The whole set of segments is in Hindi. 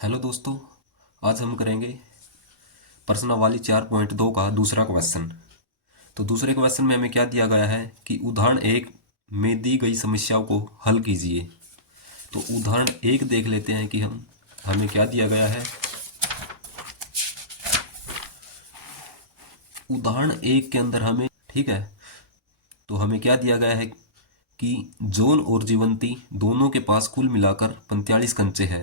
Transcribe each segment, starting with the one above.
हेलो दोस्तों। आज हम करेंगे प्रश्नावली 4.2 का दूसरा क्वेश्चन। तो दूसरे क्वेश्चन में हमें क्या दिया गया है कि उदाहरण एक में दी गई समस्याओं को हल कीजिए। तो उदाहरण एक देख लेते हैं कि हमें क्या दिया गया है। उदाहरण एक के अंदर हमें, ठीक है, तो हमें क्या दिया गया है कि जॉन और जीवंती दोनों के पास कुल मिलाकर 45 कंचे हैं।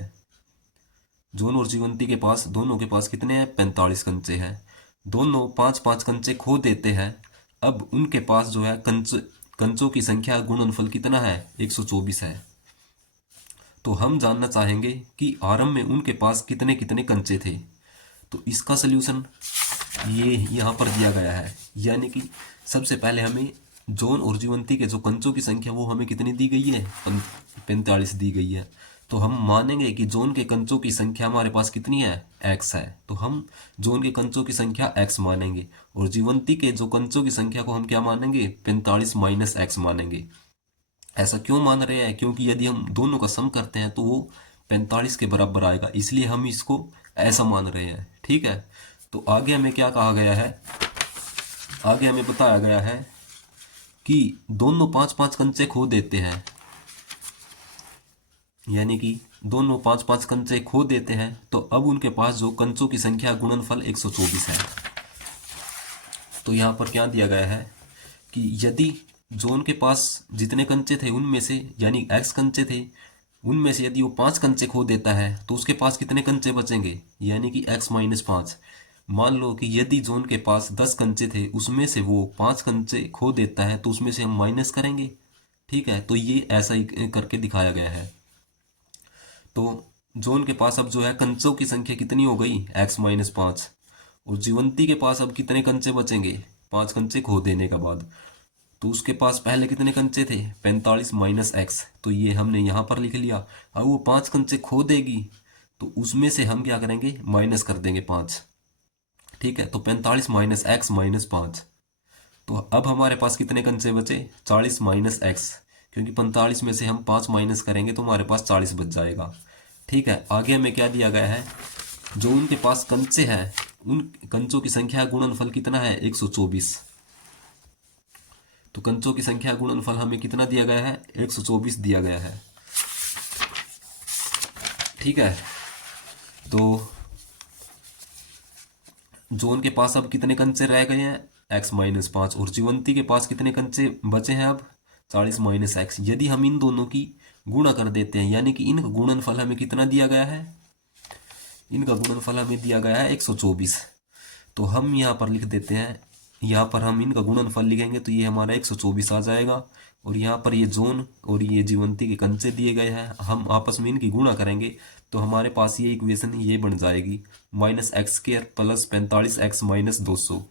जॉन और जीवंती के पास, दोनों के पास कितने हैं? 45 कंचे हैं। दोनों पांच पांच कंचे खो देते हैं। अब उनके पास जो है कंचों की संख्या गुणनफल कितना है? 124 है। तो हम जानना चाहेंगे कि आरंभ में उनके पास कितने कितने कंचे थे। तो इसका सल्यूशन ये यहाँ पर दिया गया है, यानी कि सबसे पहले हमें जॉन और जीवंती के जो कंचों की संख्या वो हमें कितनी दी गई है? 45 दी गई है। तो हम मानेंगे कि जॉन के कंचों की संख्या हमारे पास कितनी है? x है। तो हम जॉन के कंचों की संख्या x मानेंगे और जीवंती के जो कंचों की संख्या को हम क्या मानेंगे? 45 माइनस एक्स मानेंगे। ऐसा क्यों मान रहे हैं? क्योंकि यदि हम दोनों का सम करते हैं तो वो 45 के बराबर आएगा, इसलिए हम इसको ऐसा मान रहे हैं। ठीक है। तो आगे हमें क्या कहा गया है? आगे हमें बताया गया है कि दोनों पांच पांच कंचे खो देते हैं, यानी कि दोनों पांच पांच कंचे खो देते हैं। तो अब उनके पास जो कंचों की संख्या गुणनफल 124 है। तो यहाँ पर क्या दिया गया है कि यदि जोन के पास जितने कंचे थे उनमें से, यानी एक्स कंचे थे, उनमें से यदि वो 5 कंचे खो देता है तो उसके पास कितने कंचे बचेंगे? यानी कि x माइनस 5। मान लो कि यदि जोन के पास 10 कंचे थे, उसमें से वो 5 कंचे खो देता है तो उसमें से हम माइनस करेंगे। ठीक है। तो ये ऐसा ही करके दिखाया गया है। तो जोन के पास अब जो है कंचों की संख्या कितनी हो गई? x minus 5। और जीवंती के पास अब कितने कंचे बचेंगे? 5 कंचे खो देने के बाद। तो उसके पास पहले कितने कंचे थे? 45 माइनस एक्स। तो ये हमने यहाँ पर लिख लिया। अब वो 5 कंचे खो देगी तो उसमें से हम क्या करेंगे? माइनस कर देंगे 5। ठीक है। तो 45 माइनस एक्स माइनस 5। तो अब हमारे पास कितने कंचे बचे? 40 माइनस एक्स, क्योंकि 45 में से हम 5 माइनस करेंगे तो हमारे पास 40 बच जाएगा। ठीक है। आगे हमें क्या दिया गया है? जो उनके पास कंचे हैं उन कंचों की संख्या गुणनफल कितना है? 124। तो कंचों की संख्या गुणनफल हमें कितना दिया गया है? 124 दिया गया है। ठीक है। तो जोन के पास अब कितने कंचे रह गए हैं? x minus 5। और जीवंती के पास कितने कंचे बचे हैं अब? 40 माइनस एक्स। यदि हम इन दोनों की गुणा कर देते हैं, यानी कि इनका गुणनफल हमें कितना दिया गया है? इनका गुणनफल हमें दिया गया है 124। तो हम यहाँ पर लिख देते हैं, यहाँ पर हम इनका गुणनफल लिखेंगे तो ये हमारा 124 आ जाएगा। और यहाँ पर ये जोन और ये जीवंती के कंचे दिए गए हैं, हम आपस में इनकी गुणा करेंगे तो हमारे पास ये इक्वेशन ये बन जाएगी, minus x square plus 45x minus 200।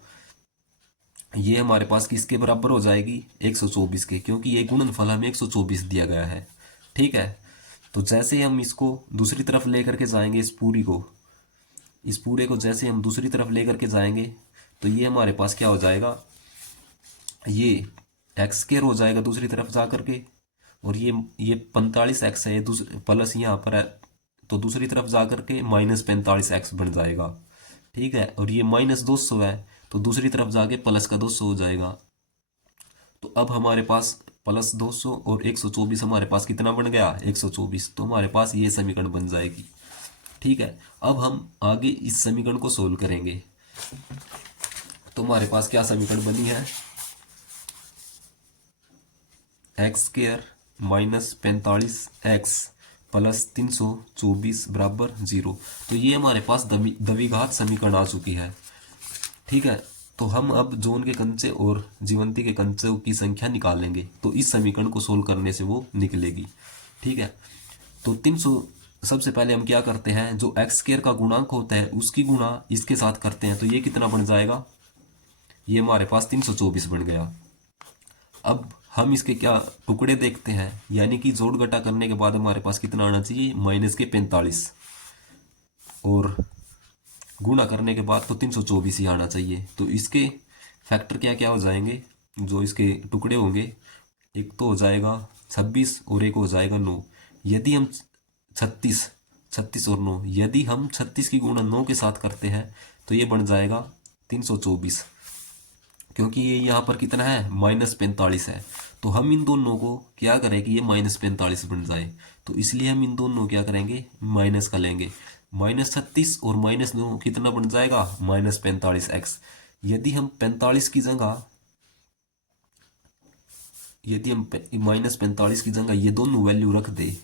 ये हमारे पास किसके बराबर हो जाएगी? 124 के, क्योंकि ये गुणनफल हमें 124 दिया गया है। ठीक है। तो जैसे हम इसको दूसरी तरफ लेकर के जाएंगे, इस पूरे को जैसे हम दूसरी तरफ लेकर के जाएंगे तो ये हमारे पास क्या हो जाएगा? ये एक्स स्क्र हो जाएगा दूसरी तरफ जा करके। और ये 45x है, ये प्लस यहाँ पर है तो दूसरी तरफ जा करके माइनस 45x बन जाएगा। ठीक है। और ये माइनस 200 है तो दूसरी तरफ जाके प्लस का 200 हो जाएगा। तो अब हमारे पास प्लस 200 और 124 हमारे पास कितना बन गया? 124। तो हमारे पास ये समीकरण बन जाएगी। ठीक है। अब हम आगे इस समीकरण को सोल्व करेंगे। तो हमारे पास क्या समीकरण बनी है? X square minus 45x plus 324 बराबर 0। तो ये हमारे पास द्विघात समीकरण आ चुकी है। ठीक है। तो हम अब जोन के कंचे और जीवंती के कंचों की संख्या निकालेंगे तो इस समीकरण को सोल्व करने से वो निकलेगी। ठीक है। तो 300, सबसे पहले हम क्या करते हैं, जो एक्स स्क्र का गुणांक होता है उसकी गुणा इसके साथ करते हैं तो ये कितना बन जाएगा? ये हमारे पास 324 बन गया। अब हम इसके क्या टुकड़े देखते हैं, यानी कि जोड़ घटा करने के बाद हमारे पास कितना आना चाहिए? माइनस के 45। और गुणा करने के बाद तो 324 ही आना चाहिए। तो इसके फैक्टर क्या क्या हो जाएंगे? जो इसके टुकड़े होंगे, एक तो हो जाएगा 26 और एक हो जाएगा 9। यदि हम 36 36 और 9, यदि हम 36 की गुणा 9 के साथ करते हैं तो ये बन जाएगा 324, क्योंकि ये यहाँ पर कितना है -45 है। तो हम इन दोनों को क्या करें कि ये -45 बन जाए, तो इसलिए हम इन दोनों क्या करेंगे माइनस का लेंगे। -36 और -9 कितना बन जाएगा -45x। यदि हम 45 की जगह यदि हम -45 की जगह ये दोनों वैल्यू रख दे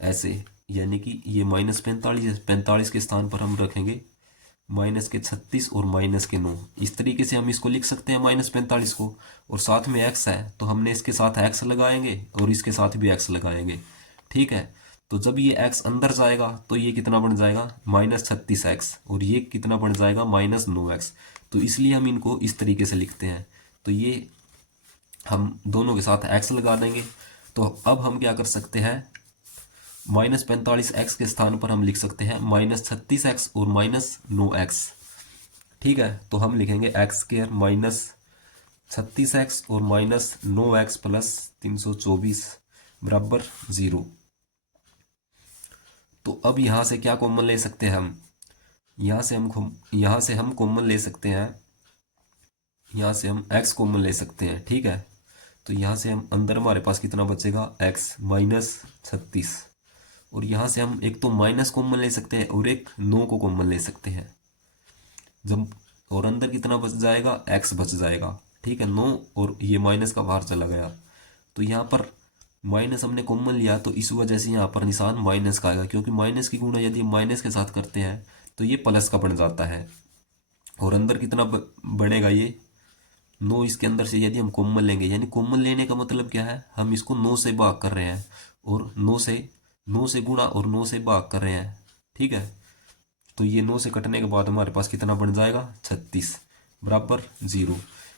ऐसे, यानी कि ये -45 के स्थान पर हम रखेंगे -36 और -9, इस तरीके से हम इसको लिख सकते हैं -45 को। और साथ में x है तो हमने इसके साथ x लगाएंगे और इसके साथ भी x लगाएंगे, ठीक है। तो जब ये x अंदर जाएगा तो ये कितना बन जाएगा -36x, और ये कितना बन जाएगा -9x। तो इसलिए हम इनको इस तरीके से लिखते हैं। तो ये हम दोनों के साथ x लगा देंगे। तो अब हम क्या कर सकते हैं, -45x के स्थान पर हम लिख सकते हैं -36x और -9x, ठीक है। तो हम लिखेंगे x² -36x और -9x प्लस 324 बराबर 0। तो अब यहाँ से क्या कॉमन ले सकते हैं हम, यहाँ से हम कॉमन ले सकते हैं, यहाँ से हम x कॉमन ले सकते हैं, ठीक है। तो यहाँ से हम अंदर हमारे पास कितना बचेगा x -36, और यहाँ से हम एक तो माइनस कॉमन ले सकते हैं और एक 9 को कॉमन ले सकते हैं। जब और अंदर कितना बच जाएगा x बच जाएगा, ठीक है। 9 और ये माइनस का बाहर चला गया, तो यहाँ पर माइनस हमने कॉमन लिया तो इस वजह से यहाँ पर निशान माइनस का आएगा, क्योंकि माइनस की गुणा यदि माइनस के साथ करते हैं तो ये प्लस का बन जाता है। और अंदर कितना बढ़ेगा ये 9, इसके अंदर से यदि हम कॉमन लेंगे, यानी कॉमन लेने का मतलब क्या है, हम इसको 9 से भाग कर रहे हैं और 9 से गुणा और 9 से भाग कर रहे हैं, ठीक है। तो ये 9 से कटने के बाद हमारे पास कितना बन जाएगा 36 बराबर 0,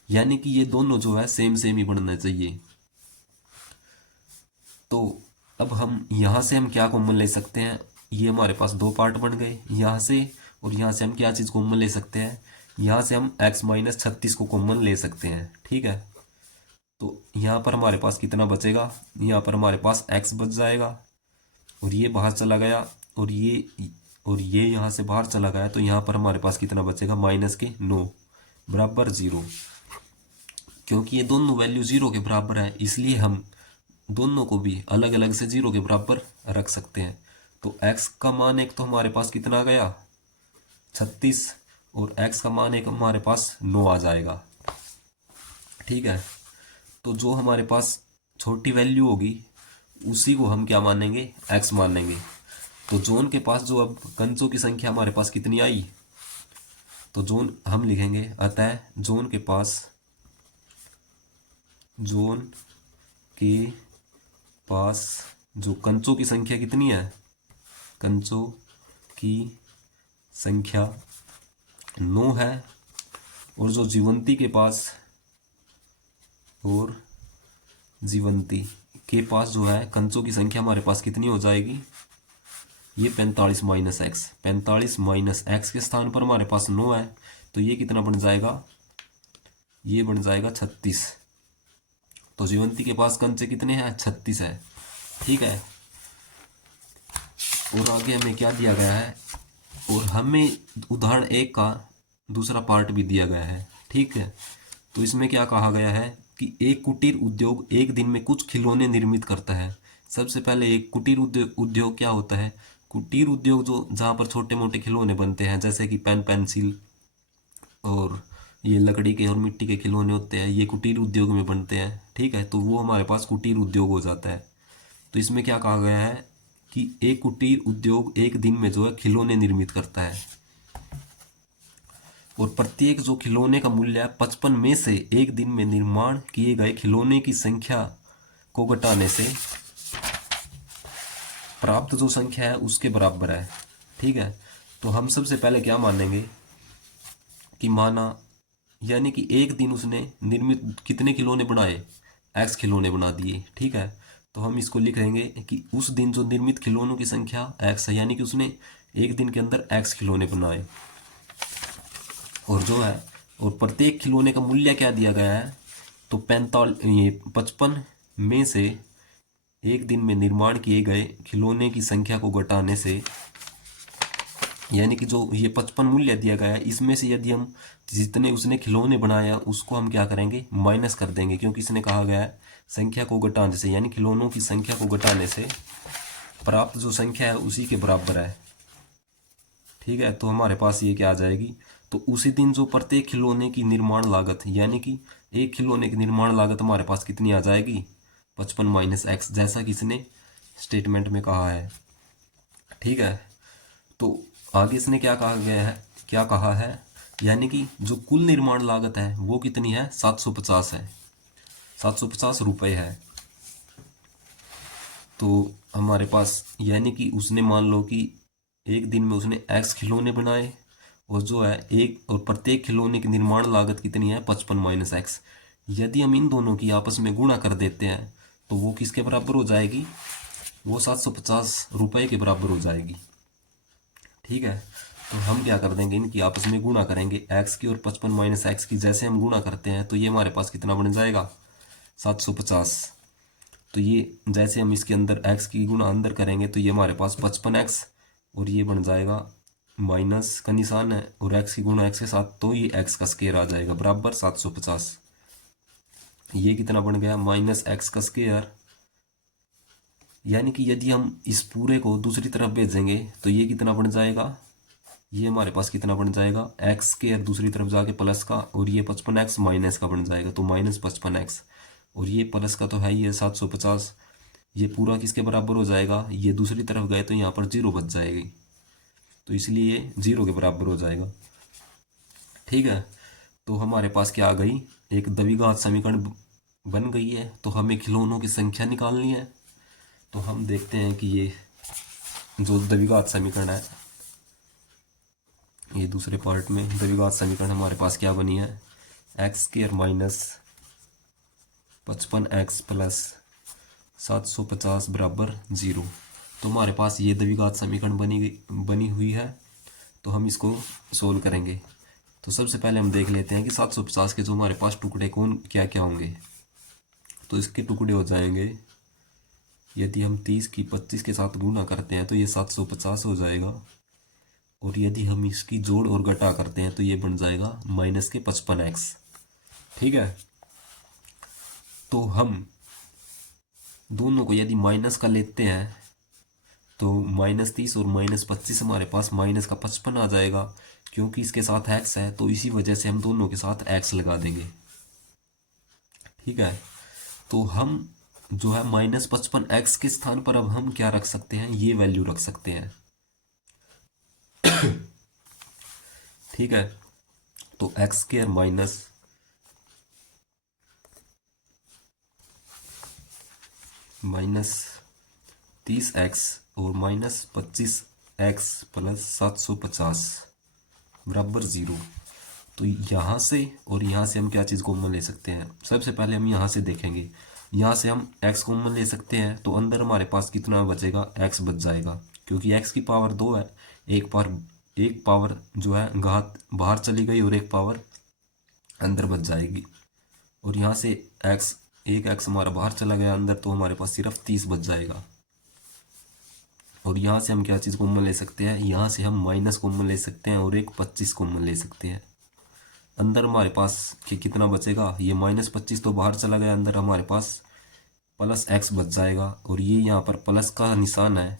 यानी कि ये दोनों जो है सेम सेम ही बनना चाहिए। तो अब हम यहाँ से हम क्या कॉमन ले सकते हैं, ये हमारे पास दो पार्ट बन गए यहाँ से, और यहाँ से हम क्या चीज़ कॉमन ले सकते हैं, यहाँ से हम x -36 को कॉमन ले सकते हैं, ठीक है। तो यहाँ पर हमारे पास कितना बचेगा, यहाँ पर हमारे पास x बच जाएगा और ये बाहर चला गया और ये यहाँ से बाहर चला गया, तो यहाँ पर हमारे पास कितना बचेगा -9 बराबर 0। क्योंकि ये दोनों वैल्यू 0 के बराबर है, इसलिए हम दोनों को भी अलग अलग से 0 के बराबर रख सकते हैं। तो x का मान एक तो हमारे पास कितना आ गया 36, और x का मान एक हमारे पास 9 आ जाएगा, ठीक है। तो जो हमारे पास छोटी वैल्यू होगी उसी को हम क्या मानेंगे x मानेंगे। तो जोन के पास जो अब कंचों की संख्या हमारे पास कितनी आई, तो जोन हम लिखेंगे, अतः जोन के पास जो कंचों की संख्या कितनी है, कंचों की संख्या 9 है, और जो जीवंती के पास जो है कंचों की संख्या हमारे पास कितनी हो जाएगी, ये 45 माइनस एक्स के स्थान पर हमारे पास 9 है, तो ये कितना बन जाएगा, ये बन जाएगा 36। तो जीवंती के पास कंचे कितने हैं 36 है, ठीक है। और आगे हमें क्या दिया गया है, और हमें उदाहरण 1 का दूसरा पार्ट भी दिया गया है, ठीक है। तो इसमें क्या कहा गया है कि एक कुटीर उद्योग एक दिन में कुछ खिलौने निर्मित करता है। सबसे पहले एक कुटीर उद्योग क्या होता है, कुटीर उद्योग जो जहाँ पर छोटे मोटे खिलौने बनते हैं, जैसे कि पेन पेंसिल और ये लकड़ी के और मिट्टी के खिलौने होते हैं, ये कुटीर उद्योग में बनते हैं, ठीक है। तो वो हमारे पास कुटीर उद्योग हो जाता है। तो इसमें क्या कहा गया है कि एक कुटीर उद्योग एक दिन में जो है खिलौने निर्मित करता है, और प्रत्येक जो खिलौने का मूल्य 55 में से एक दिन में निर्माण किए गए खिलौने की संख्या को घटाने से प्राप्त जो संख्या है उसके बराबर है, ठीक है। तो हम सबसे पहले क्या मानेंगे कि माना, यानी कि एक दिन उसने निर्मित कितने खिलौने बनाए, x खिलौने बना दिए, ठीक है। तो हम इसको लिखेंगे कि उस दिन जो निर्मित खिलौनों की संख्या x है, यानी कि उसने एक दिन के अंदर x खिलौने बनाए, और जो है और प्रत्येक खिलौने का मूल्य क्या दिया गया है, तो 55 में से एक दिन में निर्माण किए गए खिलौने की संख्या को घटाने से, यानी कि जो ये 55 मूल्य दिया गया है इसमें से यदि हम जितने उसने खिलौने बनाया उसको हम क्या करेंगे, माइनस कर देंगे, क्योंकि इसने कहा गया है संख्या को घटाने से, यानी खिलौनों की संख्या को घटाने से प्राप्त जो संख्या है उसी के बराबर है। ठीक है, तो हमारे पास ये क्या आ जाएगी, तो उसी दिन जो प्रत्येक खिलौने की निर्माण लागत, यानी कि एक खिलौने की निर्माण लागत हमारे पास कितनी आ जाएगी, 55 माइनस एक्स, जैसा कि इसने स्टेटमेंट में कहा है। ठीक है, तो आगे इसने क्या कहा गया है, क्या कहा है, यानी कि जो कुल निर्माण लागत है वो कितनी है, 750 है, 750 रुपये है। तो हमारे पास यानी कि उसने मान लो कि एक दिन में उसने एक्स खिलौने बनाए, और जो है एक और प्रत्येक खिलौने की निर्माण लागत कितनी है, 55 माइनस एक्स। यदि हम इन दोनों की आपस में गुणा कर देते हैं तो वो किसके बराबर हो जाएगी, वो 750 रुपये के बराबर हो जाएगी। ठीक है, तो हम क्या कर देंगे, इनकी आपस में गुणा करेंगे, एक्स की और 55 माइनस एक्स की जैसे हम गुणा करते हैं तो ये हमारे पास कितना बन जाएगा, 750। तो ये जैसे हम इसके अंदर एक्स की गुणा अंदर करेंगे तो ये हमारे पास 55x, और ये बन जाएगा माइनस का निशान है और एक्स की गुणा एक्स के साथ, तो ये एक्स का स्केयर आ जाएगा बराबर 750। ये कितना बन गया, माइनस एक्स का स्केयर, यानी कि यदि हम इस पूरे को दूसरी तरफ भेजेंगे तो ये कितना बन जाएगा, ये हमारे पास कितना बन जाएगा, एक्स स्केयर दूसरी तरफ जाके प्लस का, और ये 55x माइनस का बन जाएगा, तो माइनस 55x, और ये प्लस का तो है ही है 750, ये पूरा किसके बराबर हो जाएगा, ये दूसरी तरफ गए तो यहाँ पर जीरो बच जाएगी, तो इसलिए ये जीरो के बराबर हो जाएगा। ठीक है, तो हमारे पास क्या आ गई, एक द्विघात समीकरण बन गई है। तो हमें खिलौनों की संख्या निकालनी है, तो हम देखते हैं कि ये जो द्विघात समीकरण है, ये दूसरे पार्ट में द्विघात समीकरण हमारे पास क्या बनी है, x square minus 55x plus 750 बराबर 0। तो हमारे पास ये द्विघात समीकरण बनी हुई है, तो हम इसको सोल्व करेंगे। तो सबसे पहले हम देख लेते हैं कि 750 के जो हमारे पास टुकड़े कौन क्या क्या होंगे। तो इसके टुकड़े हो जाएंगे, यदि हम 30 की 25 के साथ गुणा करते हैं तो ये 750 हो जाएगा, और यदि हम इसकी जोड़ और घटा करते हैं तो ये बन जाएगा माइनस के 55x। ठीक है, तो हम दोनों को यदि माइनस का लेते हैं तो -30 और -25 हमारे पास माइनस का 55 आ जाएगा, क्योंकि इसके साथ x है तो इसी वजह से हम दोनों के साथ x लगा देंगे। ठीक है, तो हम जो है -55x के स्थान पर अब हम क्या रख सकते हैं, ये वैल्यू रख सकते हैं। ठीक है, तो एक्स स्क्वायर माइनस 30x और -25x प्लस 750 बराबर 0। तो यहाँ से और यहाँ से हम क्या चीज़ कॉमन ले सकते हैं, सबसे पहले हम यहाँ से देखेंगे, यहाँ से हम x कॉमन ले सकते हैं, तो अंदर हमारे पास कितना बचेगा, x बच जाएगा, क्योंकि x की पावर 2 है, एक पावर जो है घात बाहर चली गई और एक पावर अंदर बच जाएगी, और यहाँ से एक x हमारा बाहर चला गया अंदर, तो हमारे पास सिर्फ 30 बच जाएगा। और यहाँ से हम क्या चीज़ कॉमन ले सकते हैं, यहाँ से हम माइनस कॉमन ले सकते हैं और एक 25 कॉमन ले सकते हैं। अंदर हमारे पास कितना बचेगा, ये -25 तो बाहर चला गया, अंदर हमारे पास प्लस x बच जाएगा, और ये यहाँ पर प्लस का निशान है,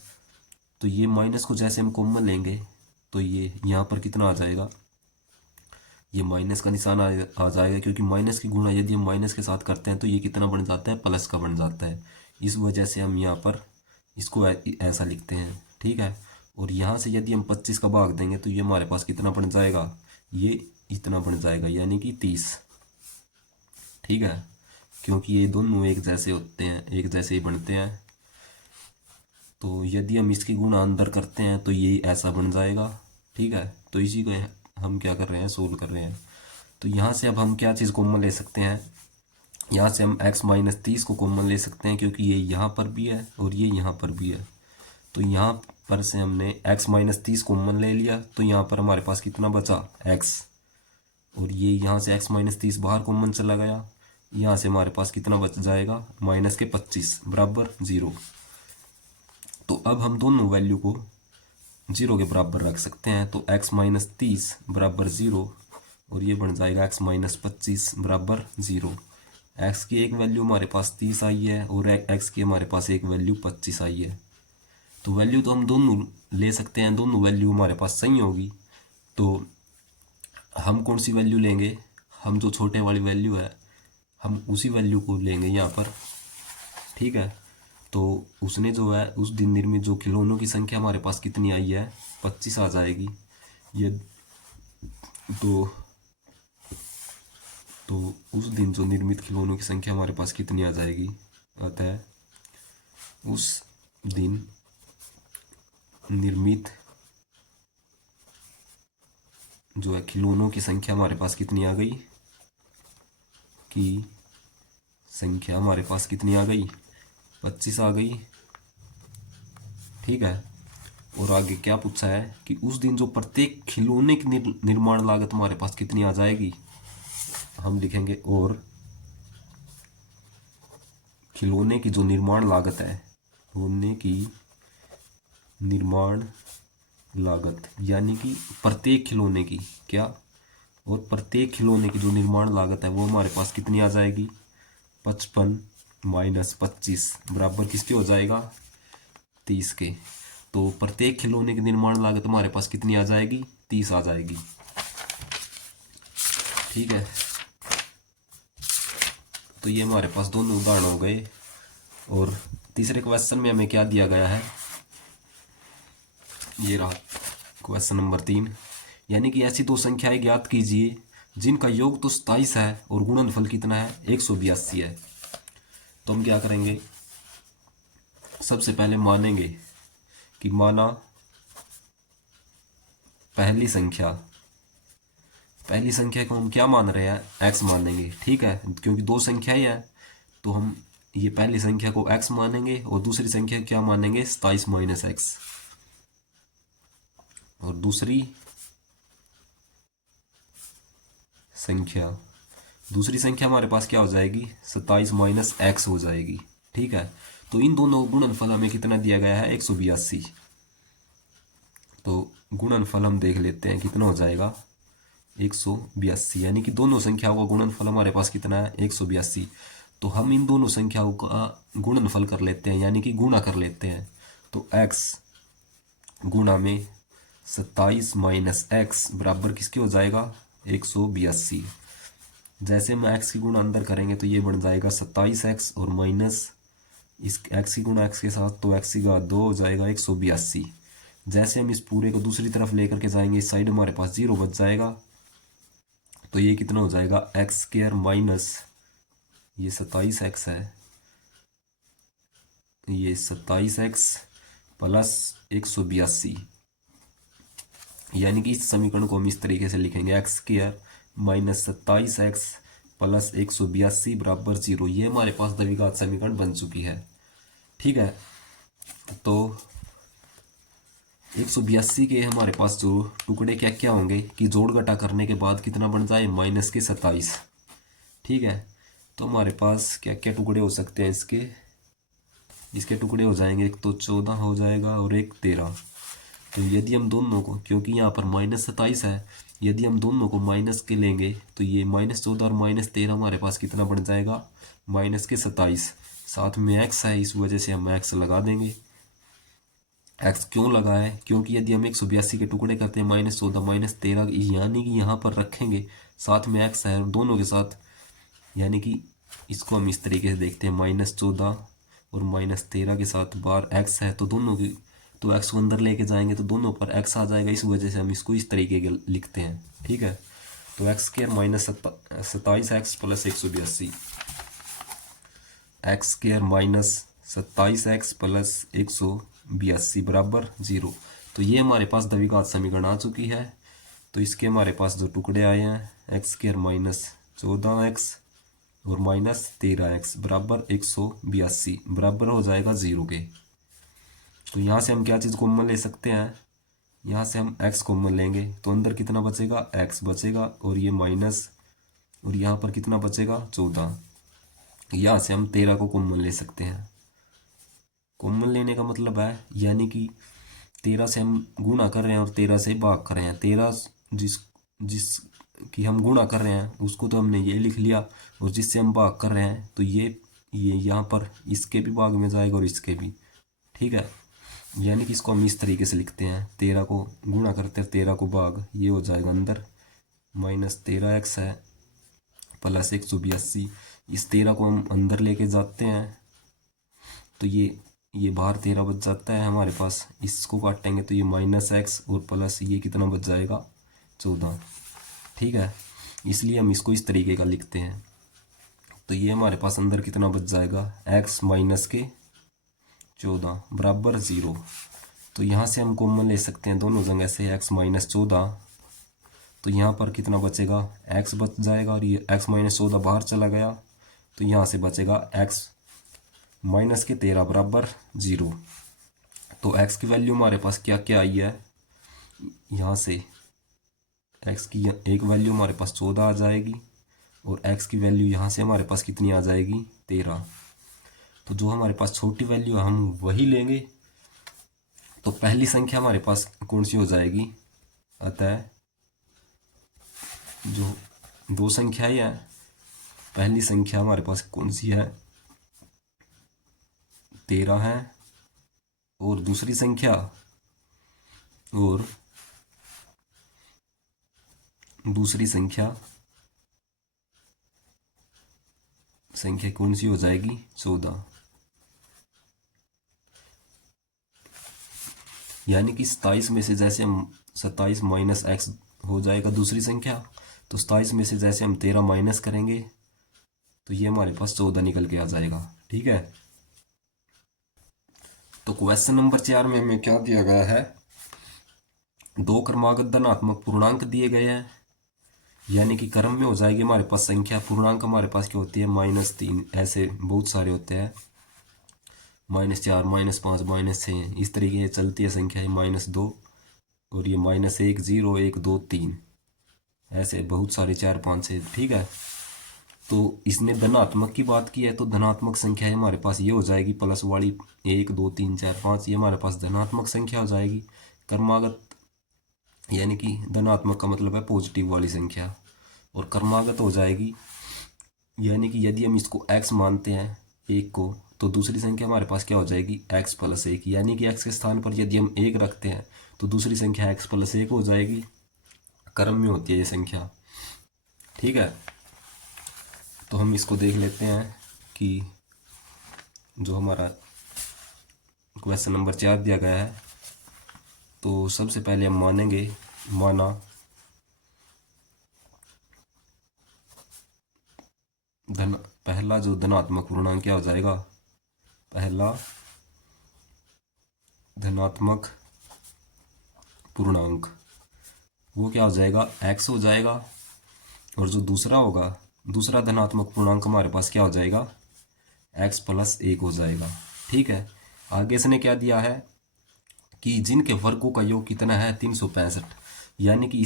तो ये माइनस को जैसे हम कॉमन लेंगे तो ये यहाँ पर कितना आ जाएगा, ये माइनस का निशान आ जाएगा, क्योंकि माइनस की गुणा यदि हम माइनस के साथ करते हैं तो ये कितना बन जाता है, प्लस का बन जाता है। इस वजह से हम यहाँ पर इसको ऐसा लिखते हैं। ठीक है, और यहाँ से यदि हम 25 का भाग देंगे तो ये हमारे पास कितना बन जाएगा, ये इतना बन जाएगा, यानी कि 30। ठीक है, क्योंकि ये दोनों एक जैसे होते हैं, एक जैसे ही बनते हैं, तो यदि हम इसकी गुणा अंदर करते हैं तो ये ऐसा बन जाएगा। ठीक है, तो इसी को हम क्या कर रहे हैं, सोल्व कर रहे हैं। तो यहाँ से अब हम क्या चीज़ कॉमन ले सकते हैं, यहाँ से हम x - 30 को कॉमन ले सकते हैं, क्योंकि ये यहाँ पर भी है और ये यहाँ पर भी है। तो यहाँ पर से हमने x - 30 कॉमन ले लिया, तो यहाँ पर हमारे पास कितना बचा, x, और ये यहाँ से x - 30 बाहर कॉमन चला गया, यहाँ से हमारे पास कितना बच जाएगा, माइनस के 25 बराबर 0। तो अब हम दोनों वैल्यू को 0 के बराबर रख सकते हैं। तो x माइनस 30 बराबर 0 और ये बन जाएगा x माइनस 25 बराबर 0। x की एक वैल्यू हमारे पास 30 आई है और x की हमारे पास एक वैल्यू 25 आई है। तो वैल्यू तो हम दोनों ले सकते हैं, दोनों वैल्यू हमारे पास सही होगी। तो हम कौन सी वैल्यू लेंगे, हम जो छोटे वाली वैल्यू है हम उसी वैल्यू को लेंगे यहाँ पर, ठीक है। तो उसने जो है उस दिन निर्मित जो खिलौनों की संख्या हमारे पास कितनी आई है, 25 आ जाएगी। ये तो तो उस दिन जो निर्मित खिलौनों की संख्या हमारे पास कितनी आ जाएगी, अतः उस दिन निर्मित जो है खिलौनों की संख्या हमारे पास कितनी आ गई, की संख्या हमारे पास कितनी आ गई, 25 आ गई, ठीक है। और आगे क्या पूछा है कि उस दिन जो प्रत्येक खिलौने की निर्माण लागत हमारे पास कितनी आ जाएगी, हम लिखेंगे और खिलौने की जो निर्माण लागत है, खिलौने की निर्माण लागत यानी कि प्रत्येक खिलौने की क्या, और प्रत्येक खिलौने की जो निर्माण लागत है वो हमारे पास कितनी आ जाएगी, 55 माइनस 25 बराबर किसके हो जाएगा, 30 के। तो प्रत्येक खिलौने की निर्माण लागत हमारे पास कितनी आ जाएगी, 30 आ जाएगी, ठीक है। तो ये हमारे पास दोनों उदाहरण हो गए। और तीसरे क्वेश्चन में हमें क्या दिया गया है, ये रहा क्वेश्चन नंबर 3, यानी कि ऐसी दो संख्याएं ज्ञात कीजिए जिनका योग तो 27 है और गुणनफल कितना है, 182 है। तो हम क्या करेंगे, सबसे पहले मानेंगे कि माना पहली संख्या को हम क्या मान रहे हैं, x मानेंगे, ठीक है, क्योंकि दो संख्या ही है। तो हम ये पहली संख्या को x मानेंगे और दूसरी संख्या क्या मानेंगे, 27 माइनस x। और दूसरी संख्या हमारे पास क्या हो जाएगी, 27 माइनस x हो जाएगी, ठीक है। तो इन दोनों गुणनफल हमें कितना दिया गया है, 182। तो गुणनफल हम देख लेते हैं कितना हो जाएगा, 182, यानी कि दोनों संख्याओं का गुणनफल हमारे पास कितना है, 182। तो हम इन दोनों संख्याओं का गुणनफल कर लेते हैं, यानी कि गुणा कर लेते हैं। तो x गुणा में 27 माइनस एक्स बराबर किसके हो जाएगा, 182। जैसे हम x की गुणा अंदर करेंगे तो ये बन जाएगा 27x और माइनस इस x की गुणा x के साथ, तो x की घात 2 हो जाएगा 182। जैसे हम इस पूरे को दूसरी तरफ लेकर के जाएंगे, इस साइड हमारे पास 0 बच जाएगा। तो ये कितना हो जाएगा, एक्स स्क्वायर माइनस ये 27x है, ये 27x प्लस 182, यानी कि इस समीकरण को हम इस तरीके से लिखेंगे, x square minus 27x plus 182 बराबर 0। ये हमारे पास द्विघात समीकरण बन चुकी है, ठीक है। तो 182 के हमारे पास जो टुकड़े क्या क्या होंगे कि जोड़ घटा करने के बाद कितना बन जाए, माइनस के 27, ठीक है। तो हमारे पास क्या क्या टुकड़े हो सकते हैं इसके टुकड़े हो जाएंगे, एक तो 14 हो जाएगा और एक 13। तो यदि हम दोनों को, क्योंकि यहाँ पर माइनस 27 है, यदि हम दोनों को माइनस के लेंगे तो ये -14 और -13 हमारे पास कितना बन जाएगा, माइनस के 27। साथ में x है, इस वजह से हम x लगा देंगे। x क्यों लगा है, क्योंकि यदि हम 182 के टुकड़े करते हैं, -14 -13, यानी कि यहाँ पर रखेंगे, साथ में x है दोनों के साथ, यानी कि इसको हम इस तरीके से देखते हैं, -14 और -13 के साथ बार x है, तो दोनों की, तो x को अंदर लेके जाएंगे तो दोनों पर x आ जाएगा, इस वजह से हम इसको इस तरीके के लिखते हैं, ठीक है। तो x square minus 27x plus 182, x square minus 27x plus 182 बराबर 0। तो ये हमारे पास द्विघात समीकरण आ चुकी है। तो इसके हमारे पास जो टुकड़े आए हैं, एक्स स्क्वायर माइनस 14x और माइनस 13x बराबर 182 बराबर हो जाएगा 0 के। तो यहाँ से हम क्या चीज़ कॉमन ले सकते हैं, यहाँ से हम x कॉमन लेंगे तो अंदर कितना बचेगा, x बचेगा और ये माइनस, और यहाँ पर कितना बचेगा 14। यहाँ से हम 13 को कॉमन ले सकते हैं। कॉमन लेने का मतलब है यानी कि 13 से हम गुणा कर रहे हैं और 13 से भाग कर रहे हैं। 13 जिस जिस की हम गुणा कर रहे हैं उसको तो हमने ये लिख लिया, और जिससे हम भाग कर रहे हैं तो ये यहाँ पर इसके भी भाग में जाएगा और इसके भी। ठीक है, यानी कि इसको हम इस तरीके से लिखते हैं, 13 को गुणा करते हैं 13 को भाग, ये हो जाएगा अंदर -13x है प्लस 182। इस 13 को हम अंदर लेके जाते हैं तो ये बाहर 13 बच जाता है हमारे पास। इसको काटेंगे तो ये -x और प्लस ये कितना बच जाएगा 14। ठीक है, इसलिए हम इसको इस तरीके का लिखते हैं। तो ये हमारे पास अंदर कितना बच जाएगा x माइनस के 14 बराबर 0। तो यहाँ से हम कॉमन ले सकते हैं दोनों जगह से x माइनस 14। तो यहाँ पर कितना बचेगा x बच जाएगा और ये x माइनस 14 बाहर चला गया, तो यहाँ से बचेगा x माइनस के 13 बराबर 0। तो x की वैल्यू हमारे पास क्या क्या आई है, यहाँ से x की एक वैल्यू हमारे पास 14 आ जाएगी और x की वैल्यू यहाँ से हमारे पास कितनी आ जाएगी 13। तो जो हमारे पास छोटी वैल्यू है हम वही लेंगे। तो पहली संख्या हमारे पास कौन सी हो जाएगी, अतः जो दो संख्याएं हैं, पहली संख्या हमारे पास कौन सी है 13 है, और दूसरी संख्या संख्या कौन सी हो जाएगी 14। यानी कि 27 में से जैसे हम 27 माइनस एक्स हो जाएगा दूसरी संख्या, तो 27 में से जैसे हम 13 माइनस करेंगे तो ये हमारे पास 14 निकल के आ जाएगा। ठीक है, तो क्वेश्चन नंबर 4 में हमें क्या दिया गया है, दो क्रमागत धनात्मक पूर्णांक दिए गए हैं, यानी कि क्रम में हो जाएगी हमारे पास संख्या। पूर्णांक हमारे पास क्या होती है -3, ऐसे बहुत सारे होते हैं, -4 -5 -6 इस तरीके से चलती है संख्या, -2 और ये -1 0 1 2 3 ऐसे बहुत सारे 4 5 6। ठीक है, तो इसने धनात्मक की बात की है तो धनात्मक संख्या हमारे पास ये हो जाएगी प्लस वाली 1 2 3 4 5, ये हमारे पास धनात्मक संख्या हो जाएगी। क्रमागत यानी कि धनात्मक का मतलब है पॉजिटिव वाली संख्या, और क्रमागत हो जाएगी यानी कि यदि हम इसको x मानते हैं एक को, तो दूसरी संख्या हमारे पास क्या हो जाएगी x प्लस 1, यानी कि x के स्थान पर यदि हम 1 रखते हैं तो दूसरी संख्या x प्लस 1 हो जाएगी। क्रम में होती है ये संख्या। ठीक है, तो हम इसको देख लेते हैं कि जो हमारा क्वेश्चन नंबर 4 दिया गया है, तो सबसे पहले हम मानेंगे, माना पहला जो धनात्मक पूर्णांक क्या हो जाएगा, पहला धनात्मक पूर्णांक वो क्या हो जाएगा x हो जाएगा, और जो दूसरा होगा दूसरा धनात्मक पूर्णांक हमारे पास क्या हो जाएगा x प्लस 1 हो जाएगा। ठीक है, आगे इसने क्या दिया है कि जिनके वर्गों का योग कितना है 365, यानी कि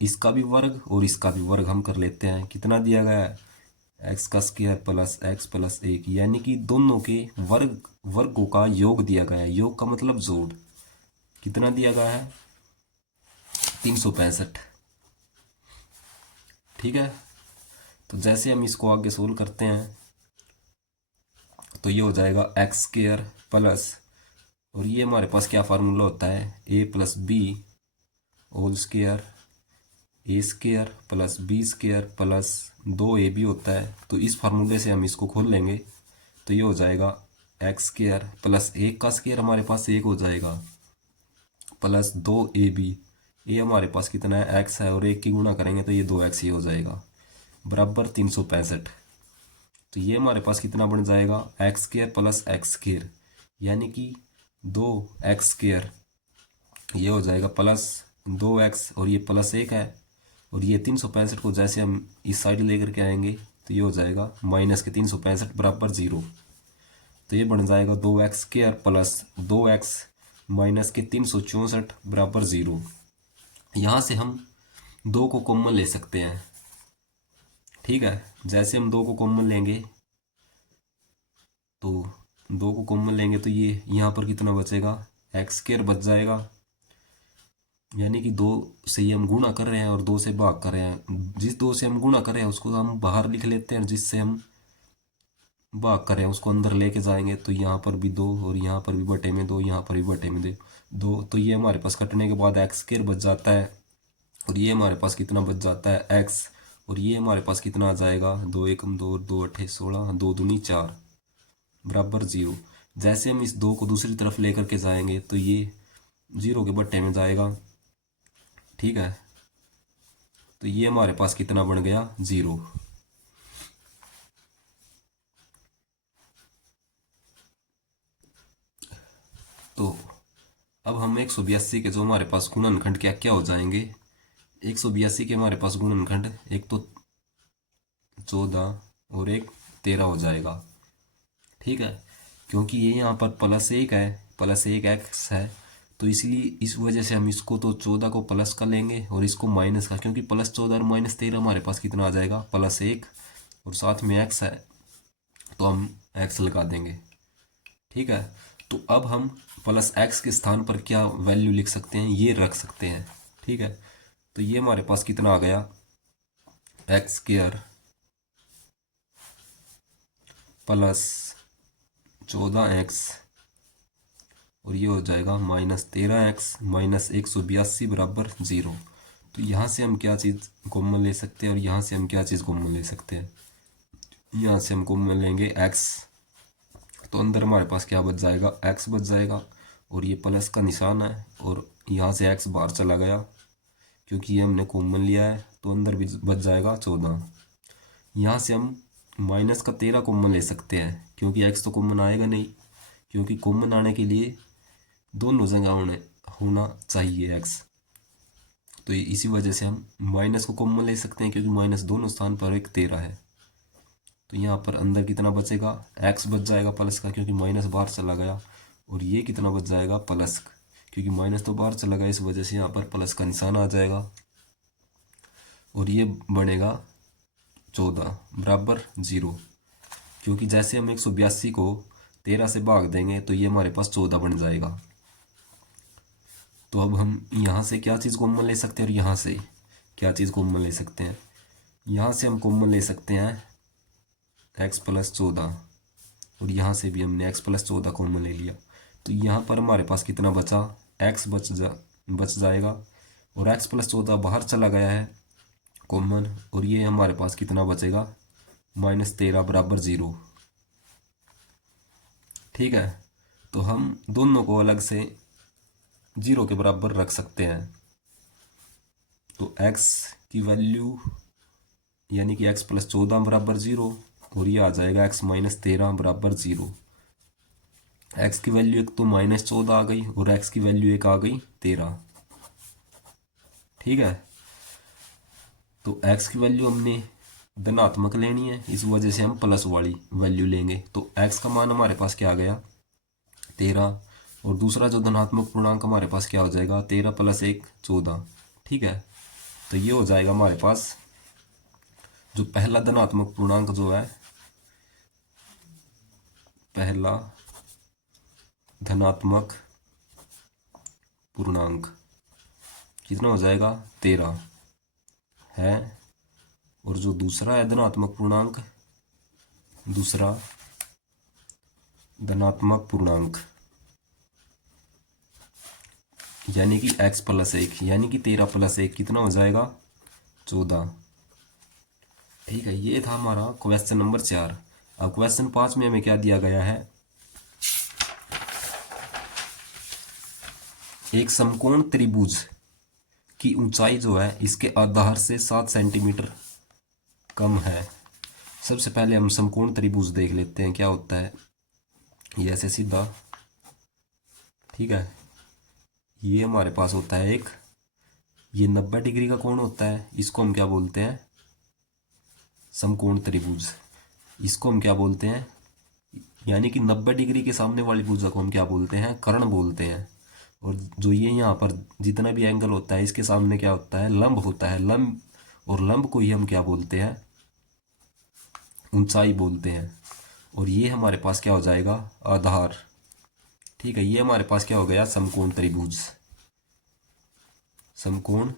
इसका भी वर्ग और इसका भी वर्ग हम कर लेते हैं। कितना दिया गया है x का स्क्वायर प्लस x प्लस 1, यानी कि दोनों के वर्गों का योग दिया गया है। योग का मतलब जोड़। कितना दिया गया है 365। ठीक है, तो जैसे हम इसको आगे सोल्व करते हैं तो ये हो जाएगा एक्स स्क्वायर प्लस, और ये हमारे पास क्या फार्मूला होता है a plus B whole square, A square plus B square plus 2ab होता है। तो इस फार्मूले से हम इसको खोल लेंगे तो ये हो जाएगा एक्स स्क्वायर प्लस 1 का स्क्वायर हमारे पास 1 हो जाएगा प्लस 2ab, ये हमारे पास कितना है x है और 1 की गुणा करेंगे तो ये 2x ही हो जाएगा बराबर 365। तो ये हमारे पास कितना बन जाएगा x square plus x square, यानी कि 2x स्क्वायर, ये हो जाएगा प्लस 2x और ये प्लस 1 है, और ये 365 को जैसे हम इस साइड लेकर के आएंगे तो ये हो जाएगा माइनस के 365 बराबर 0। तो ये बन जाएगा 2x square plus 2x minus के 364 बराबर 0। यहाँ से हम 2 को कॉमन ले सकते हैं। ठीक है, जैसे हम 2 को कॉमन लेंगे तो 2 को कॉमन लेंगे तो ये यहाँ पर कितना बचेगा, एक्स स्क्वायर बच जाएगा। यानी कि 2 से ये हम गुणा कर रहे हैं और 2 से भाग कर रहे हैं। जिस 2 से हम गुणा कर रहे हैं उसको हम बाहर लिख लेते हैं, जिससे हम भाग कर रहे हैं उसको अंदर लेके जाएंगे। तो यहाँ पर भी 2 और यहाँ पर भी बटे में 2, यहाँ पर भी बटे में 2। तो ये हमारे पास कटने के बाद एक्स स्क्वायर बच जाता है और ये हमारे पास कितना बच जाता है, एक्स। और ये हमारे पास कितना आ जाएगा, 2 एकम 2 और 2 अठे 16, 2 दूनी 4 बराबर 0। जैसे हम इस 2 को दूसरी तरफ लेकर के जाएंगे तो ये 0 के बट्टे में जाएगा। ठीक है, तो ये हमारे पास कितना बन गया, 0। तो अब हम 182 के जो हमारे पास गुणनखंड क्या क्या हो जाएंगे, 182 के हमारे पास गुणनखंड एक तो 14 और एक 13 हो जाएगा। ठीक है, क्योंकि ये यहाँ पर +1 है, +1 एक्स है, तो इसलिए इस वजह से हम इसको तो 14 को प्लस का लेंगे और इसको माइनस का, क्योंकि +14 और -13 हमारे पास कितना आ जाएगा, +1 और साथ में एक्स है तो हम एक्स लगा देंगे। ठीक है, तो अब हम +x के स्थान पर क्या वैल्यू लिख सकते हैं, ये रख सकते हैं। ठीक है, तो ये हमारे पास कितना आ गया, एक्स स्क्वायर +14x और ये हो जाएगा -13x -182 बराबर 0। तो यहाँ से हम क्या चीज़ कॉमन ले सकते हैं और यहाँ से हम क्या चीज़ कॉमन ले सकते हैं, यहाँ से हम कॉमन लेंगे x। तो अंदर हमारे पास क्या बच जाएगा, x बच जाएगा और ये प्लस का निशान है और यहाँ से x बाहर चला गया क्योंकि ये हमने कॉमन लिया है, तो अंदर भी बच जाएगा 14। यहाँ से हम -13 कॉमन ले सकते हैं क्योंकि x तो कॉमन आएगा नहीं, क्योंकि कॉमन आने के लिए दोनों जगह होना चाहिए x। तो इसी वजह से हम माइनस को कॉमन ले सकते हैं क्योंकि माइनस दोनों स्थान पर एक 13 है। तो यहाँ पर अंदर कितना बचेगा, x बच जाएगा प्लस का क्योंकि माइनस बाहर चला गया, और ये कितना बच जाएगा प्लस क्योंकि माइनस तो बाहर चला गया, इस वजह से यहाँ पर प्लस का निशान आ जाएगा और ये बनेगा 14 बराबर 0। क्योंकि जैसे हम 182 को 13 से भाग देंगे तो ये हमारे पास 14 बन जाएगा। तो अब हम यहाँ से क्या चीज़ कॉमन ले सकते हैं और यहाँ से क्या चीज़ कॉमन ले सकते हैं, यहाँ से हम कॉमन ले सकते हैं x + 14 और यहाँ से भी हमने x + 14 कॉमन ले लिया। तो यहाँ पर हमारे पास कितना बचा, x बच जाएगा और x + 14 बाहर चला गया है कॉमन, और ये हमारे पास कितना बचेगा, -13 बराबर 0। ठीक है, तो हम दोनों को अलग से 0 के बराबर रख सकते हैं। तो x की वैल्यू यानी कि x + 14 बराबर 0 और ये आ जाएगा x - 13 बराबर 0। x की वैल्यू एक तो -14 आ गई और x की वैल्यू एक आ गई 13। ठीक है, तो x की वैल्यू हमने धनात्मक लेनी है, इस वजह से हम प्लस वाली वैल्यू लेंगे। तो x का मान हमारे पास क्या आ गया, 13, और दूसरा जो धनात्मक पूर्णांक हमारे पास क्या हो जाएगा, 13 + 1 14। ठीक है, तो ये हो जाएगा हमारे पास जो पहला धनात्मक पूर्णांक जो है, पहला धनात्मक पूर्णांक कितना हो जाएगा, 13 है, और जो दूसरा है धनात्मक पूर्णांक, दूसरा धनात्मक पूर्णांक यानी कि x + 1 यानी कि 13 + 1 कितना हो जाएगा, 14। ठीक है, ये था हमारा क्वेश्चन नंबर 4। अब क्वेश्चन 5 में हमें क्या दिया गया है, एक समकोण त्रिभुज की ऊंचाई जो है इसके आधार से 7 सेंटीमीटर कम है। सबसे पहले हम समकोण त्रिभुज देख लेते हैं क्या होता है। ये ऐसे सीधा, ठीक है, ये हमारे पास होता है एक, ये 90 डिग्री का कोण होता है, इसको हम क्या बोलते हैं, समकोण त्रिभुज। इसको हम क्या बोलते हैं, यानी कि 90 डिग्री के सामने वाली भुजा को हम क्या बोलते हैं, कर्ण बोलते हैं। और जो ये यहाँ पर जितना भी एंगल होता है इसके सामने क्या होता है, लंब होता है, लंब, और लंब को ही हम क्या बोलते हैं, ऊंचाई बोलते हैं। और ये हमारे पास क्या हो जाएगा, आधार। ठीक है, ये हमारे पास क्या हो गया, समकोण त्रिभुज। समकोण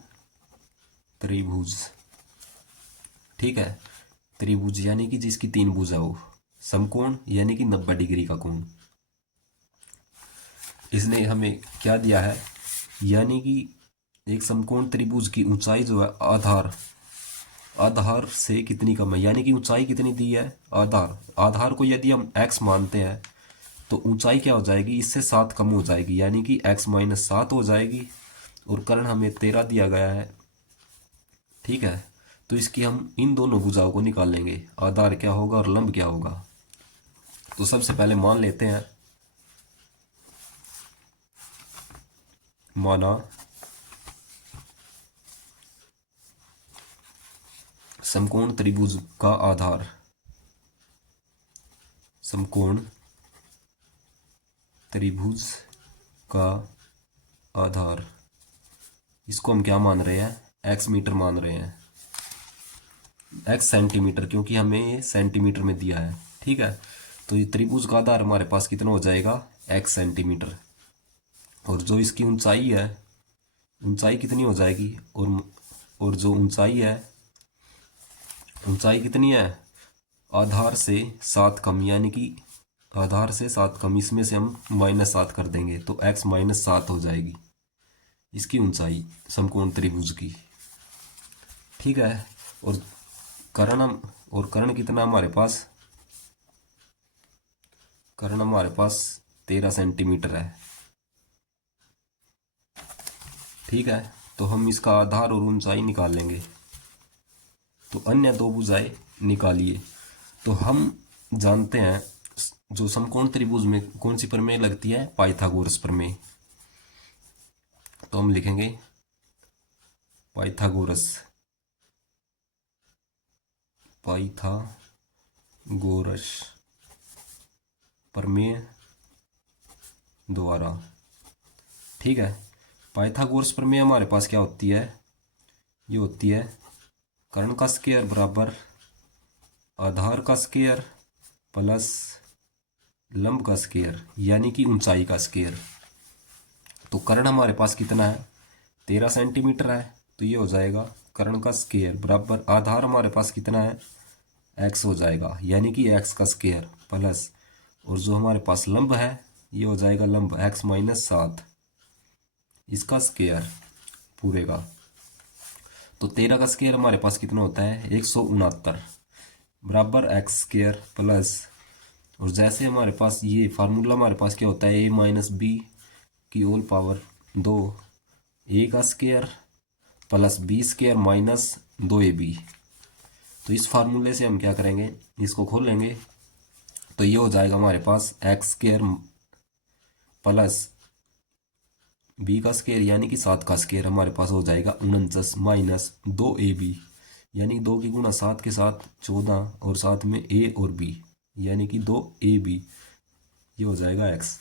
त्रिभुज, ठीक है। त्रिभुज यानी कि जिसकी तीन भुजा हो। समकोण यानी कि 90 डिग्री का कोण। इसने हमें क्या दिया है, यानी कि एक समकोण त्रिभुज की ऊंचाई जो है आधार, आधार से कितनी कम है, यानी कि ऊंचाई कितनी दी है, आधार। आधार को यदि हम x मानते हैं तो ऊंचाई क्या हो जाएगी, इससे 7 कम हो जाएगी, यानी कि x-7 हो जाएगी। और कर्ण हमें 13 दिया गया है। ठीक है, तो इसकी हम इन दोनों भुजाओं को निकाल लेंगे, आधार क्या होगा और लंब क्या होगा। तो सबसे पहले मान लेते हैं, माना समकोण त्रिभुज का आधार, समकोण त्रिभुज का आधार, इसको हम क्या मान रहे हैं, x मीटर मान रहे हैं, x सेंटीमीटर, क्योंकि हमें ये सेंटीमीटर में दिया है। ठीक है, तो ये त्रिभुज का आधार हमारे पास कितना हो जाएगा, x सेंटीमीटर। और जो इसकी ऊंचाई है, ऊंचाई कितनी हो जाएगी, और जो ऊंचाई है, ऊंचाई कितनी है, आधार से 7 कम, यानी कि आधार से 7 कम, इसमें से हम -7 कर देंगे तो x-7 हो जाएगी इसकी ऊंचाई समकोण त्रिभुज की। ठीक है, और कर्ण कितना हमारे पास, कर्ण हमारे पास 13 सेंटीमीटर है। ठीक है, तो हम इसका आधार और ऊंचाई निकाल लेंगे। तो अन्य दो भुजाएं निकालिए। तो हम जानते हैं जो समकोण त्रिभुज में कौन सी प्रमेय लगती है, पाइथागोरस प्रमेय। तो हम लिखेंगे पाइथागोरस, पाइथागोरस प्रमेय द्वारा। ठीक है, पाइथागोरस प्रमेय हमारे पास क्या होती है, ये होती है कर्ण का स्क्वायर बराबर आधार का स्क्वायर प्लस लंब का स्क्वायर, यानी कि ऊंचाई का स्क्वायर। तो कर्ण हमारे पास कितना है, 13 सेंटीमीटर है, तो ये हो जाएगा कर्ण का स्क्वायर बराबर आधार हमारे पास कितना है, x हो जाएगा, यानी कि x का स्क्वायर प्लस, और जो हमारे पास लंब है ये हो जाएगा लंब x-7 इसका स्क्वायर पूरे का। तो 13 का स्क्वायर हमारे पास कितना होता है, 169 बराबर एक्स स्क्वायर प्लस, और जैसे हमारे पास ये फार्मूला हमारे पास क्या होता है, a-b की होल पावर 2, a का square plus b square minus 2ab। तो इस फार्मूले से हम क्या करेंगे, इसको खोल लेंगे, तो ये हो जाएगा हमारे पास एक्स स्क्वायर प्लस b का स्क्वायर यानी कि 7 का स्क्वायर हमारे पास हो जाएगा 49 माइनस 2ab, यानी 2 की गुणा 7 के साथ 14, और साथ में a और b यानी कि 2ab, ये हो जाएगा x।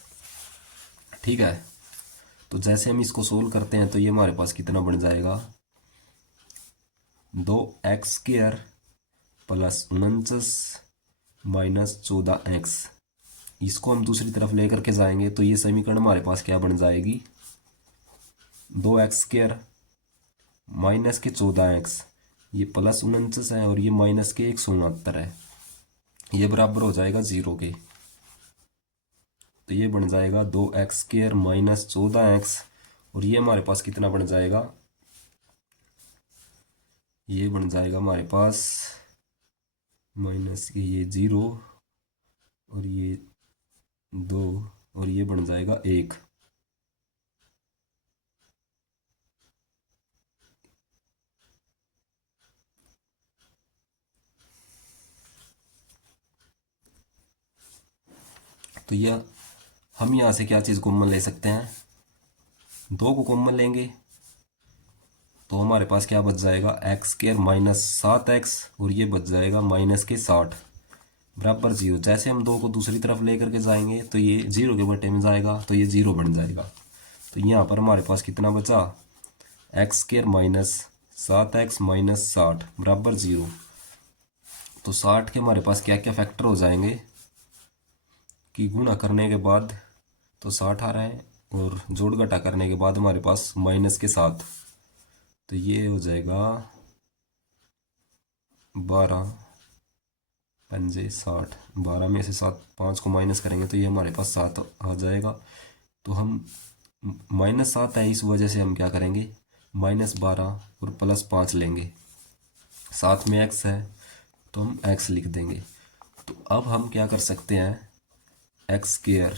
ठीक है, तो जैसे हम इसको सोल्व करते हैं तो ये हमारे पास कितना बन जाएगा, 2x square plus 49 minus 14x। इसको हम दूसरी तरफ लेकर के जाएंगे तो ये समीकरण हमारे पास क्या बन जाएगी, 2x स्क्वायर माइनस के 14x, ये प्लस 49 है और ये माइनस के 169 है, ये बराबर हो जाएगा 0 के। तो ये बन जाएगा 2x स्क्वायर माइनस 14x, और ये हमारे पास कितना बन जाएगा, ये बन जाएगा हमारे पास माइनस के ये 0 और ये 2, और ये बन जाएगा 1। तो यह हम यहाँ से क्या चीज़ कॉमन ले सकते हैं, 2 को कॉमन लेंगे तो हमारे पास क्या बच जाएगा, एक्स स्क्वायर माइनस 7x, और ये बच जाएगा माइनस के 60 बराबर 0। जैसे हम 2 को दूसरी तरफ लेकर के जाएंगे तो ये 0 के बटे में जाएगा, तो ये 0 बन जाएगा। तो यहाँ पर हमारे पास कितना बचा, x square minus 7x minus 60 बराबर 0। तो 60 के हमारे पास क्या क्या फैक्टर हो जाएंगे, कि गुणा करने के बाद तो 60 आ रहा है और जोड़ घटा करने के बाद हमारे पास माइनस के साथ, तो ये हो जाएगा 12 पंजे 60। 12 में से 7 5 को माइनस करेंगे तो ये हमारे पास 7 आ जाएगा। तो हम -7 है, इस वजह से हम क्या करेंगे, -12 और +5 लेंगे। साथ में x है तो हम x लिख देंगे। तो अब हम क्या कर सकते हैं, x²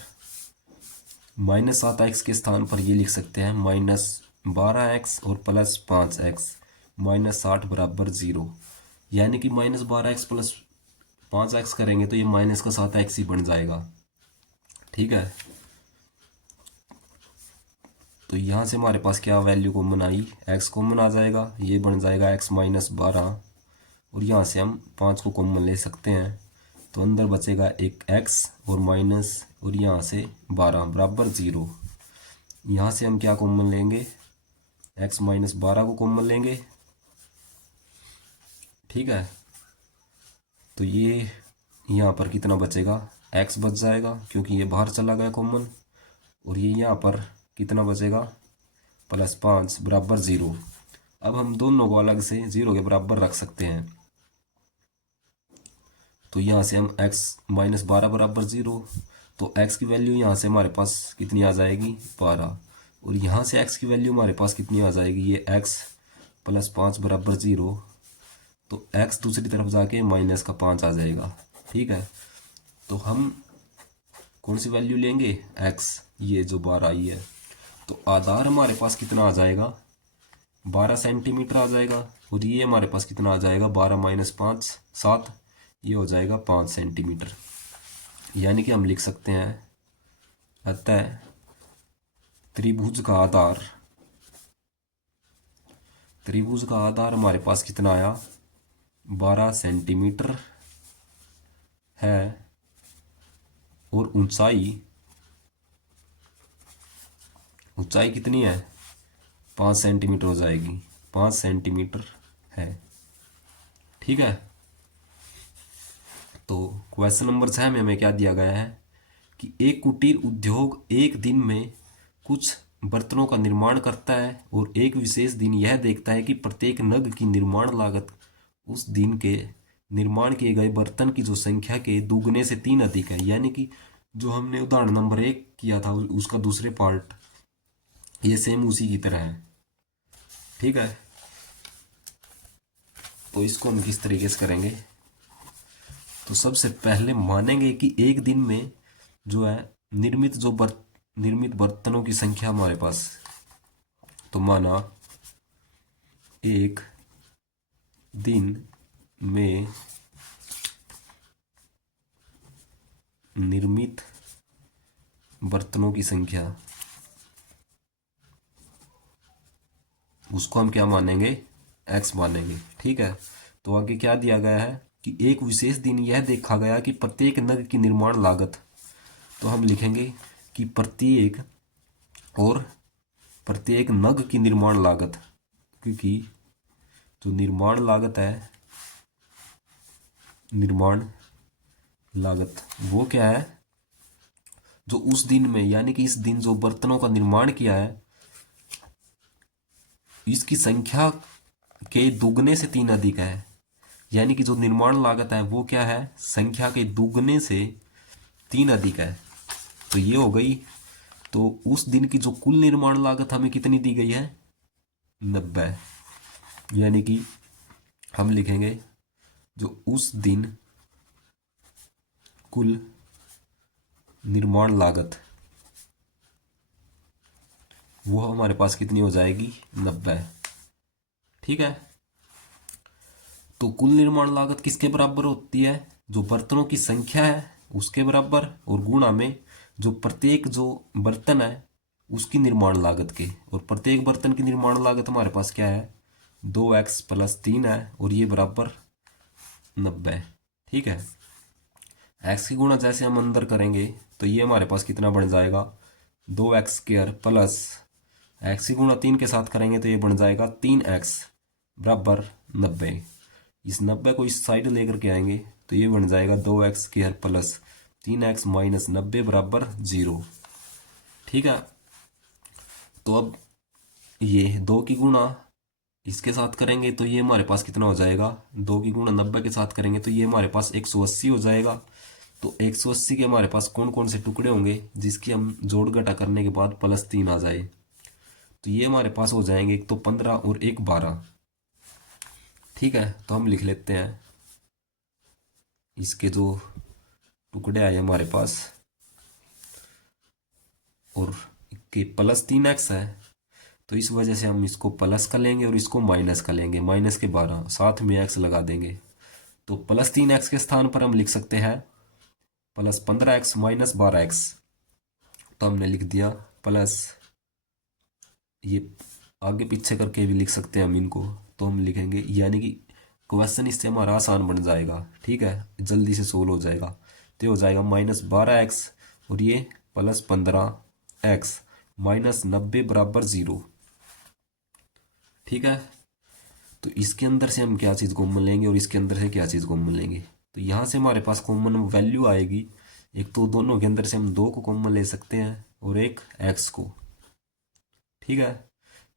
-7x के स्थान पर ये लिख सकते हैं -12x और +5x, -60 बराबर 0। यानी कि -12x + 5x करेंगे तो ये -7x ही बन जाएगा। ठीक है, तो यहाँ से हमारे पास क्या वैल्यू कॉमन आई, x कॉमन आ जाएगा, ये बन जाएगा x -12 और यहाँ से हम 5 को कॉमन ले सकते हैं। तो अंदर बचेगा एक x और माइनस और यहाँ से 12 बराबर 0। यहाँ से हम क्या कॉमन लेंगे, x -12 को कॉमन लेंगे। ठीक है, तो ये यहाँ पर कितना बचेगा, x बच जाएगा क्योंकि ये बाहर चला गया कॉमन, और ये यहाँ पर कितना बचेगा, +5 बराबर 0। अब हम दोनों को अलग से 0 के बराबर रख सकते हैं। तो यहाँ से हम x -12 बराबर 0, तो x की वैल्यू यहाँ से हमारे पास कितनी आ जाएगी, 12, और यहाँ से x की वैल्यू हमारे पास कितनी आ जाएगी, ये x +5 बराबर 0, तो x दूसरी तरफ जाके -5 आ जाएगा। ठीक है, तो हम कौन सी वैल्यू लेंगे, x, ये जो 12 आई है। तो आधार हमारे पास कितना आ जाएगा, 12 सेंटीमीटर आ जाएगा, और ये हमारे पास कितना आ जाएगा, 12 - 5 7, ये हो जाएगा 5 सेंटीमीटर। यानी कि हम लिख सकते हैं, अतः त्रिभुज का आधार, त्रिभुज का आधार हमारे पास कितना आया, 12 सेंटीमीटर है, और ऊंचाई, ऊंचाई कितनी है, 5 सेंटीमीटर हो जाएगी, 5 सेंटीमीटर है। ठीक है, तो क्वेश्चन नंबर 6 में हमें क्या दिया गया है कि एक कुटीर उद्योग एक दिन में कुछ बर्तनों का निर्माण करता है और एक विशेष दिन यह देखता है कि प्रत्येक नग की निर्माण लागत उस दिन के निर्माण किए गए बर्तन की जो संख्या के दुगने से 3 अधिक है। यानी कि जो हमने उदाहरण नंबर 1 किया था उसका दूसरे पार्ट ये सेम उसी की तरह है। ठीक है, तो इसको हम किस तरीके से करेंगे, तो सबसे पहले मानेंगे कि एक दिन में जो है निर्मित बर्तनों की संख्या हमारे पास, तो माना एक दिन में निर्मित बर्तनों की संख्या, उसको हम क्या मानेंगे, x मानेंगे। ठीक है, तो आगे क्या दिया गया है कि एक विशेष दिन यह देखा गया कि प्रत्येक नग की निर्माण लागत, तो हम लिखेंगे कि प्रत्येक नग की निर्माण लागत, क्योंकि जो निर्माण लागत वो क्या है, जो उस दिन में, यानी कि इस दिन जो बर्तनों का निर्माण किया है इसकी संख्या के दुगने से 3 अधिक है। यानी कि जो निर्माण लागत है वो क्या है, संख्या के दुगने से 3 अधिक है। तो ये हो गई। तो उस दिन की जो कुल निर्माण लागत हमें कितनी दी गई है, 90। यानी कि हम लिखेंगे जो उस दिन कुल निर्माण लागत वो हमारे पास कितनी हो जाएगी, 90। ठीक है, तो कुल निर्माण लागत किसके बराबर होती है, जो बर्तनों की संख्या है उसके बराबर, और गुणा में जो प्रत्येक जो बर्तन है उसकी निर्माण लागत के, और प्रत्येक बर्तन की निर्माण लागत हमारे पास क्या है, 2x + 3 है, और ये बराबर 90। ठीक है, x की गुणा जैसे हम अंदर करेंगे तो ये हमारे पास कितना बन जाएगा, 2x² प्लस x की गुणा 3 के साथ करेंगे तो ये बन जाएगा 3x बराबर 90। इस 90 को इस साइड लेकर के आएंगे तो ये बन जाएगा 2x² प्लस 3x माइनस 90 बराबर 0। ठीक है, तो अब ये 2 की गुणा इसके साथ करेंगे तो ये हमारे पास कितना हो जाएगा, 2 की गुणा 90 के साथ करेंगे तो ये हमारे पास 180 हो जाएगा। तो 180 के हमारे पास कौन कौन से टुकड़े होंगे जिसकी हम जोड़ घटा करने के बाद +3 आ जाए, तो ये हमारे पास हो जाएंगे, एक तो 15 और एक 12। ठीक है, तो हम लिख लेते हैं इसके जो टुकड़े आए हमारे पास, और के +3x है तो इस वजह से हम इसको प्लस का लेंगे और इसको माइनस का लेंगे, माइनस के 12 साथ में x लगा देंगे। तो +3x के स्थान पर हम लिख सकते हैं +15x माइनस 12x। तो हमने लिख दिया प्लस, ये आगे पीछे करके भी लिख सकते हैं हम इनको, तो हम लिखेंगे यानी कि क्वेश्चन इससे हमारा आसान बन जाएगा। ठीक है, जल्दी से सोल्व हो जाएगा। तो हो जाएगा -12x और ये +15x माइनस 90 बराबर 0। ठीक है, तो इसके अंदर से हम क्या चीज़ कॉमन लेंगे और इसके अंदर से क्या चीज़ कॉमन लेंगे, तो यहाँ से हमारे पास कॉमन वैल्यू आएगी। एक तो दोनों के अंदर से हम 2 को कॉमन ले सकते हैं और एक x को। ठीक है,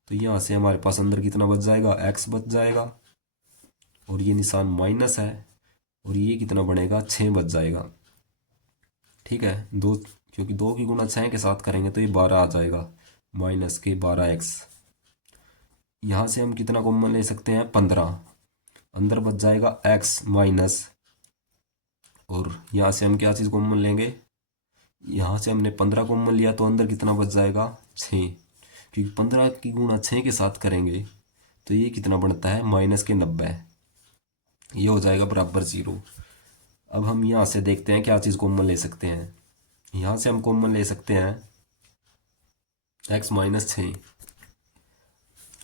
तो यहाँ से हमारे पास अंदर कितना बच जाएगा, x बच जाएगा और ये निशान माइनस है और ये कितना बनेगा, 6 बच जाएगा। ठीक है, दो, क्योंकि 2 की गुणा 6 के साथ करेंगे तो ये 12 आ जाएगा, माइनस के 12x। यहाँ से हम कितना कॉमन ले सकते हैं, 15, अंदर बच जाएगा x माइनस, और यहाँ से हम क्या चीज़ कॉमन लेंगे, यहाँ से हमने 15 कॉमन लिया तो अंदर कितना बच जाएगा, 6, क्योंकि 15 की गुणा 6 के साथ करेंगे तो ये कितना बनता है, -90। ये हो जाएगा बराबर 0। अब हम यहाँ से देखते हैं क्या चीज़ कॉमन ले सकते हैं। यहाँ से हम कॉमन ले सकते हैं x माइनस 6,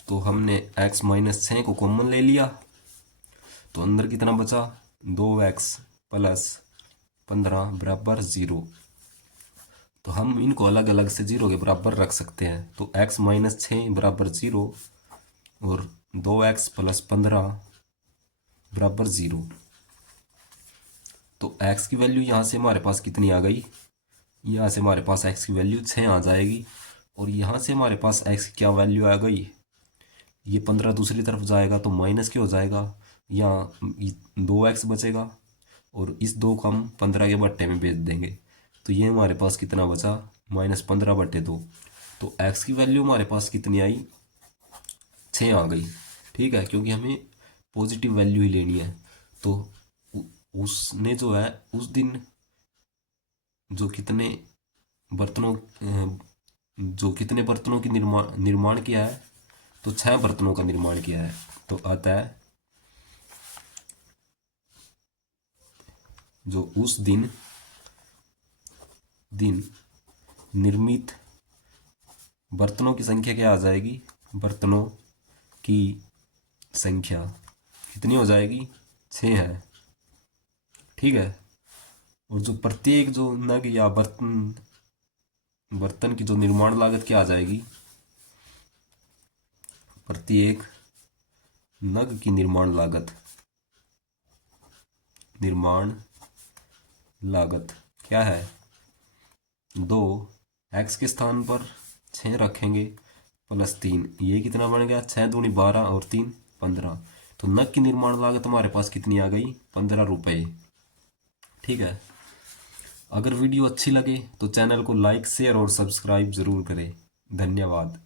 तो हमने x माइनस 6 को कॉमन ले लिया तो अंदर कितना बचा, 2x प्लस 15 बराबर 0। तो हम इनको अलग अलग से 0 के बराबर रख सकते हैं, तो x माइनस 6 बराबर 0 और 2x प्लस 15 बराबर 0। तो x की वैल्यू यहाँ से हमारे पास कितनी आ गई, यहाँ से हमारे पास x की वैल्यू 6 आ जाएगी और यहाँ से हमारे पास x की क्या वैल्यू आ गई, ये 15 दूसरी तरफ जाएगा तो माइनस के हो जाएगा, यहाँ 2x बचेगा और इस 2 को हम 15 के बट्टे में भेज देंगे तो ये हमारे पास कितना बचा, -15/2। तो x की वैल्यू हमारे पास कितनी आई, 6 आ गई। ठीक है, क्योंकि हमें पॉजिटिव वैल्यू ही लेनी है। तो उसने जो है उस दिन जो कितने बर्तनों की निर्माण किया है, तो 6 बर्तनों का निर्माण किया है। तो आता है जो उस दिन निर्मित बर्तनों की संख्या क्या आ जाएगी, बर्तनों की संख्या कितनी हो जाएगी, 6 है। ठीक है, और जो प्रत्येक जो नग या बर्तन की जो निर्माण लागत क्या आ जाएगी, प्रत्येक नग की निर्माण लागत क्या है, 2, x के स्थान पर 6 रखेंगे प्लस 3, ये कितना बन गया, 6 दूनी 12 और 3 15। तो नग की निर्माण लागत हमारे पास कितनी आ गई, 15 रुपये। ठीक है, अगर वीडियो अच्छी लगे तो चैनल को लाइक शेयर और सब्सक्राइब ज़रूर करें। धन्यवाद।